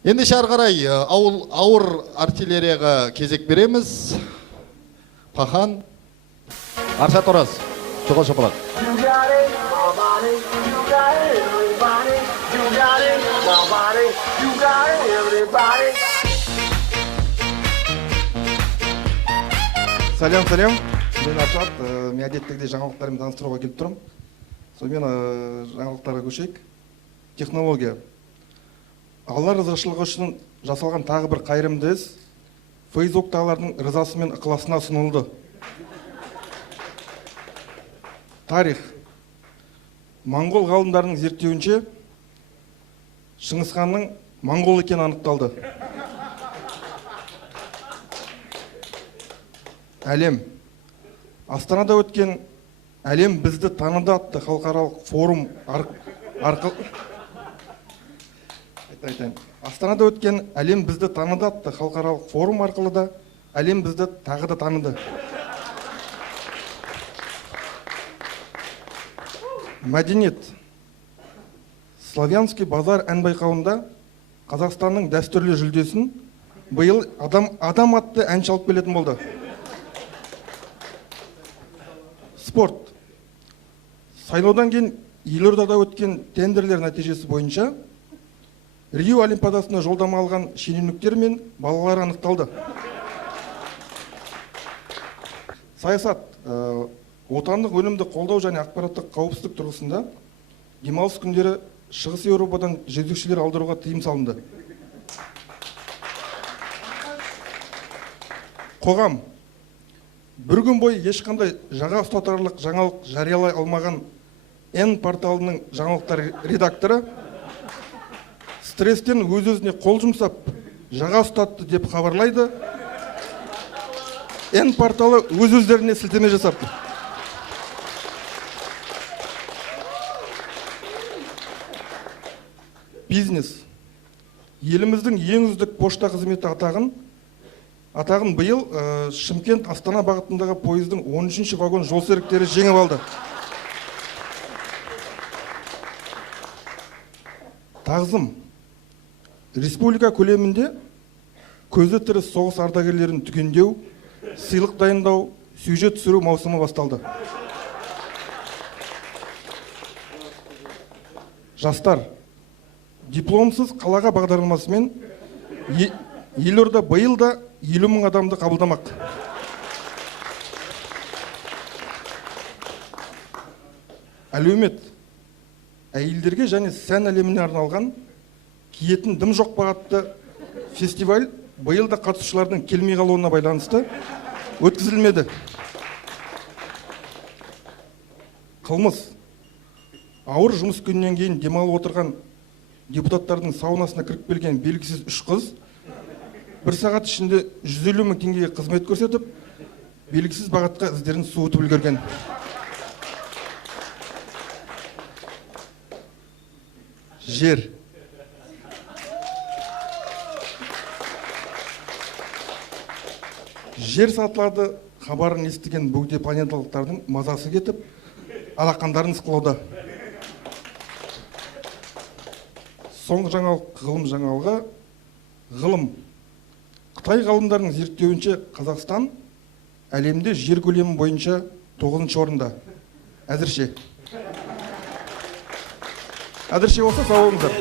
Ендеше ары қарай ауыр артиллерияға кезек береміз. Пахан, Аршат Ораз, Жоғал Шапалақ. Сәлем, мен Аршат, мен әдеттегідей жаңалықтарымды таныстыруға келіп тұрмын. Сонымен жаңалықтарға көшейік. Технология. Алла ризашылығы үшін жасалған тағы бір қайырымды іс фейсбуктағылардың ризасы мен ықыласына ұсынылды. Тарих. Моңғол ғалымдарының зерттеуінше Шыңғыс ханның моңғол екені анықталды. Әлем. Астанада өткен «Әлем бізді таныды» атты халықаралық форум арқылы Астанада өткен «Әлем бізді таныды» атты халықаралық форум арқылы да әлем бізді тағы да таныды. Мәдениет. Славянский базар ән байқауында Қазақстанның дәстүрлі жүлдесін биыл адам атты ән çalып келетін болды. Спорт. Сайлаудан кейін Елордада өткен тендерлер нәтижесі бойынша Рио Олимпиадасына жолдама алған шенеуніктер мен балалар анықталды. Саясат. Отандық өнімді қолдау және ақпараттық қауіпсіздік тұрғысында демалыс күндері Шығыс Еуропадан жезөкшелер алдыруға тыйым салынды. Қоғам. Бір күн бойы ешқандай жаңа ұстатарлық жаңалық жариялай алмаған N порталының жаңалықтар редакторы стресстен өз-өзіне қол жұмсап, жаңа ұстатты деп хабарлайды. N порталы өз-өздеріне сілтеме жасап. Бизнес. Еліміздің ең үздік пошта қызметі атағын биыл Шымкент Астана бағытындағы пойыздың 13-ші вагон жолсеріктері жеңіп алды. Тағзым. Республика көлемінде көзі тірі соғыс ардагерлерін түгендеу, сыйлық дайындау, сюжет түсіру маусымы басталды. Жастар. Дипломсыз қалаға бағдарламасымен Елорда биыл да 50 мың адамды қабылдамақ. Әлеумет. Әйелдерге және сән әлеміне арналған киетін дым жоқ бағатты фестиваль биыл да қатысушылардың келмей қалуына байланысты өткізілмеді. Қылмыс. Ауыр жұмыс күннен кейін демалып отырған депутаттардың саунасына кіріп келген белгісіз 3 қыз 1 сағат ішінде 150 мың теңгеге қызмет көрсетіп, белгісіз бағытқа іздерін суытып үлгерген. Жер. Жер сатылады хабарын естіген бөгде планеталықтардың мазасы кетіп, алақандарын сықылауда. Соңғы жаңалық ғылым жаңалығы. Ғылым. Қытай ғалымдарының зерттеуінше Қазақстан әлемде жер көлемі бойынша 9-ші орында. Әзірше болса сау болыңыздар.